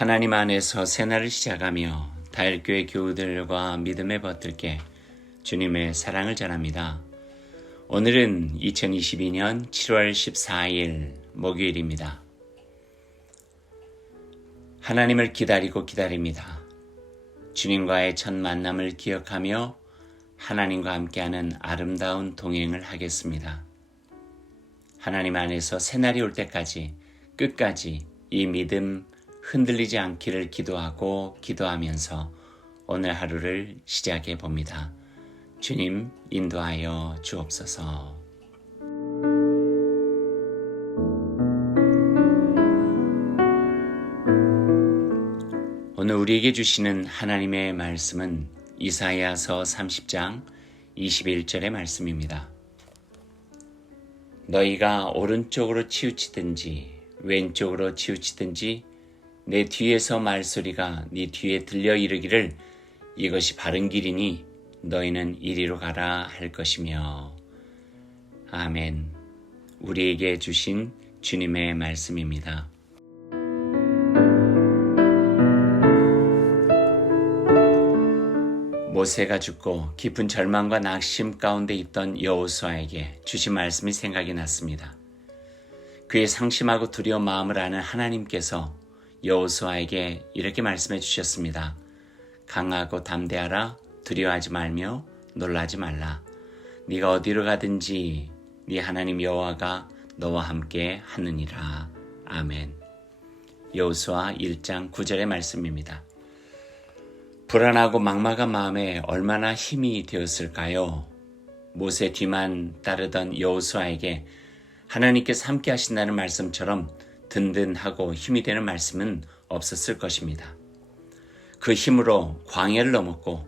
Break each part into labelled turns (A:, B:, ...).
A: 하나님 안에서 새날을 시작하며 다일교회 교우들과 믿음의 벗들께 주님의 사랑을 전합니다. 오늘은 2022년 7월 14일 목요일입니다. 하나님을 기다리고 기다립니다. 주님과의 첫 만남을 기억하며 하나님과 함께하는 아름다운 동행을 하겠습니다. 하나님 안에서 새날이 올 때까지 끝까지 이 믿음 흔들리지 않기를 기도하고 기도하면서 오늘 하루를 시작해 봅니다. 주님 인도하여 주옵소서. 오늘 우리에게 주시는 하나님의 말씀은 이사야서 30장 21절의 말씀입니다. 너희가 오른쪽으로 치우치든지 왼쪽으로 치우치든지 내 뒤에서 말소리가 네 뒤에 들려 이르기를 이것이 바른 길이니 너희는 이리로 가라 할 것이며 아멘. 우리에게 주신 주님의 말씀입니다. 모세가 죽고 깊은 절망과 낙심 가운데 있던 여호수아에게 주신 말씀이 생각이 났습니다. 그의 상심하고 두려운 마음을 아는 하나님께서 여호수아에게 이렇게 말씀해 주셨습니다. 강하고 담대하라 두려워하지 말며 놀라지 말라. 네가 어디로 가든지 네 하나님 여호와가 너와 함께 하느니라. 아멘. 여호수아 1장 9절의 말씀입니다. 불안하고 막막한 마음에 얼마나 힘이 되었을까요? 모세 뒤만 따르던 여호수아에게 하나님께서 함께 하신다는 말씀처럼 든든하고 힘이 되는 말씀은 없었을 것입니다. 그 힘으로 광야를 넘었고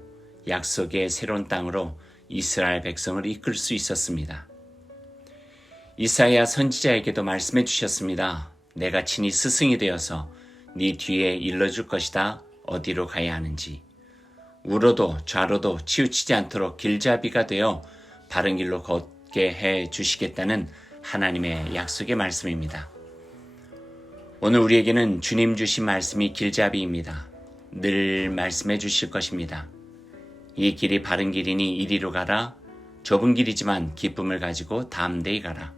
A: 약속의 새로운 땅으로 이스라엘 백성을 이끌 수 있었습니다. 이사야 선지자에게도 말씀해 주셨습니다. 내가 친히 스승이 되어서 네 뒤에 일러줄 것이다. 어디로 가야 하는지. 우로도 좌로도 치우치지 않도록 길잡이가 되어 바른 길로 걷게 해 주시겠다는 하나님의 약속의 말씀입니다. 오늘 우리에게는 주님 주신 말씀이 길잡이입니다. 늘 말씀해 주실 것입니다. 이 길이 바른 길이니 이리로 가라. 좁은 길이지만 기쁨을 가지고 담대히 가라.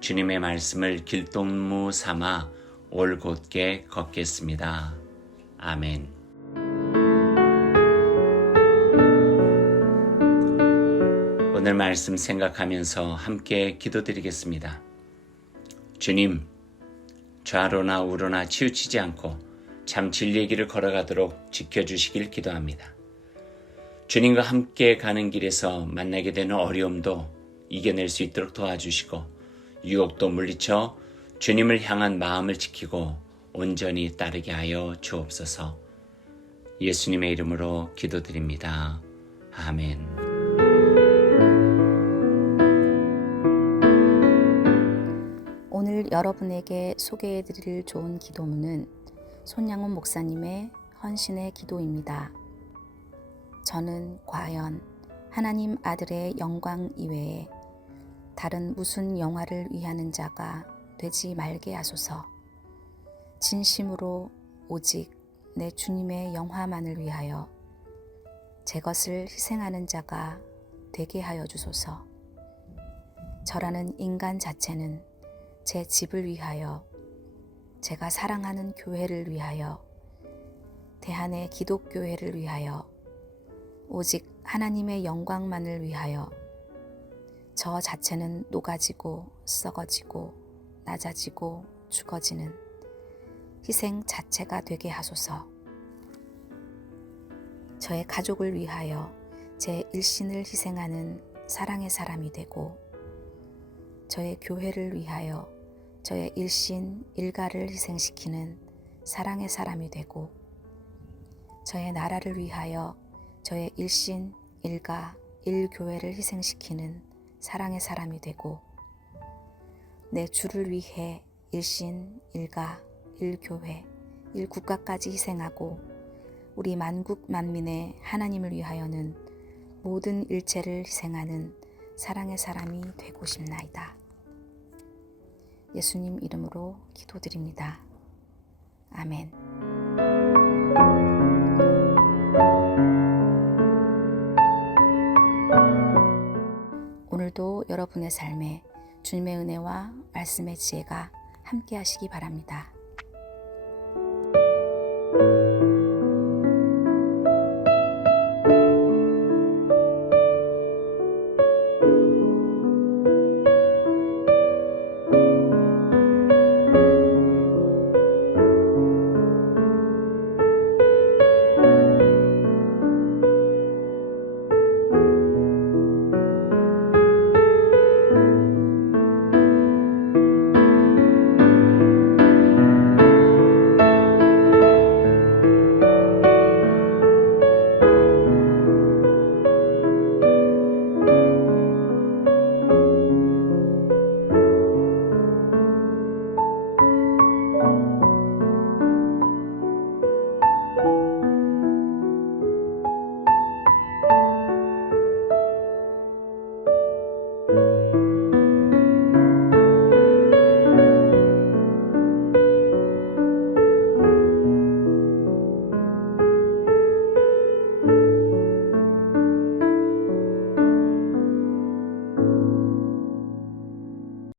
A: 주님의 말씀을 길동무 삼아 올 곧게 걷겠습니다. 아멘. 오늘 말씀 생각하면서 함께 기도드리겠습니다. 주님, 좌로나 우로나 치우치지 않고 참 진리의 길을 걸어가도록 지켜주시길 기도합니다. 주님과 함께 가는 길에서 만나게 되는 어려움도 이겨낼 수 있도록 도와주시고 유혹도 물리쳐 주님을 향한 마음을 지키고 온전히 따르게 하여 주옵소서. 예수님의 이름으로 기도드립니다. 아멘.
B: 여러분에게 소개해 드릴 좋은 기도문은 손양훈 목사님의 헌신의 기도입니다. 저는 과연 하나님 아들의 영광 이외에 다른 무슨 영화를 위하는 자가 되지 말게 하소서. 진심으로 오직 내 주님의 영화만을 위하여 제 것을 희생하는 자가 되게 하여 주소서. 저라는 인간 자체는 제 집을 위하여, 제가 사랑하는 교회를 위하여, 대한의 기독교회를 위하여, 오직 하나님의 영광만을 위하여, 저 자체는 녹아지고 썩어지고 낮아지고 죽어지는 희생 자체가 되게 하소서. 저의 가족을 위하여 제 일신을 희생하는 사랑의 사람이 되고, 저의 교회를 위하여 저의 일신 일가를 희생시키는 사랑의 사람이 되고 저의 나라를 위하여 저의 일신 일가 일교회를 희생시키는 사랑의 사람이 되고 내 주를 위해 일신 일가 일교회 일국가까지 희생하고 우리 만국 만민의 하나님을 위하여는 모든 일체를 희생하는 사랑의 사람이 되고 싶나이다. 예수님 이름으로 기도드립니다. 아멘. 오늘도 여러분의 삶에 주님의 은혜와 말씀의 지혜가 함께 하시기 바랍니다.